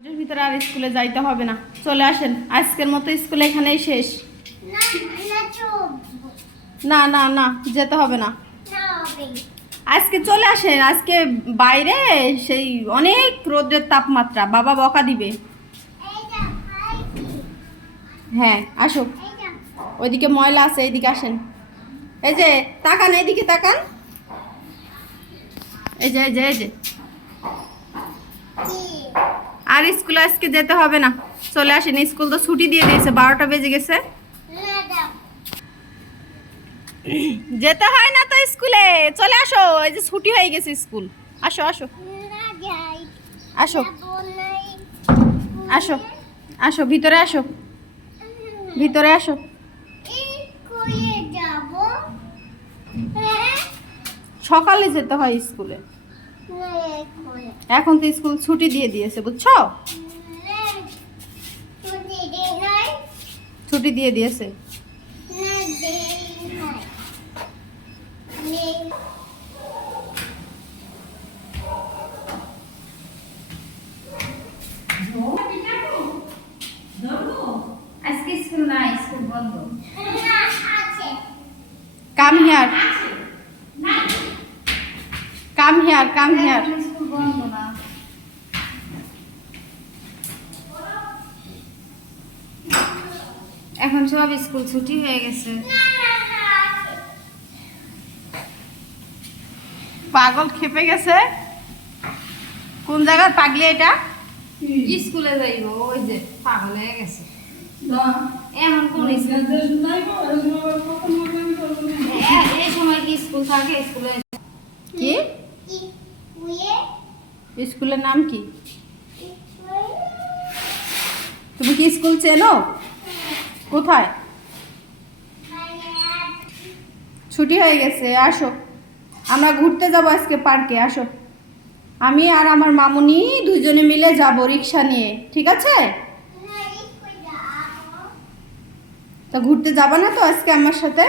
ভিতরে আর স্কুলে যাইতে হবে না। চলে আসেন আজকের মতো স্কুল এখানেই শেষ। না না না যেতে হবে না। আজকে চলে আসেন আজকে বাইরে সেই অনেক রোদ্রের তাপমাত্রা বাবা বকা দিবে। হ্যাঁ আসো। ওইদিকে ময়লা আছে এইদিকে আসেন। এই যে তাকান এইদিকে তাকান। এই যে এই যে এই যে। আর স্কুলে আজকে যেতে হবে না। চলে আসেন, স্কুল তো ছুটি দিয়ে দিয়েছে, বারোটা বেজে গেছে। যেতে হয় না তো স্কুলে, চলে আসো, এই যে ছুটি হয়ে গেছে স্কুল। আসো আসো। আসো। আসো আসো, ভিতরে আসো। ভিতরে আসো। স্কুলে যেতে হয় স্কুলে। এখন তো স্কুল ছুটি দিয়ে দিয়েছে বুঝছ? ছুটি দিয়ে দিয়েছে। আজকে স্কুল স্কুল বন্ধ। Come here. Come here come here এখন সব স্কুল ছুটি হয়ে গেছে। পাগল খেপে গেছে। কোন জায়গার পাগলি এটা? স্কুলে যাইব ওই যে পাগল হয়ে গেছে। এখন কোন স্কুল? এই সময় কি স্কুল থাকে? স্কুলে কি কি উয়ে স্কুলের নাম কি? তুমি কি স্কুল চেনো? কোথায়? ছুটি হয়ে গেছে, আসো। আমরা ঘুরতে যাব আজকে পার্কে, আসো। আমি আর আমার মামুনি দুজনে মিলে যাব রিক্সা নিয়ে, ঠিক আছে? তা ঘুরতে যাবা না তো আজকে আমার সাথে?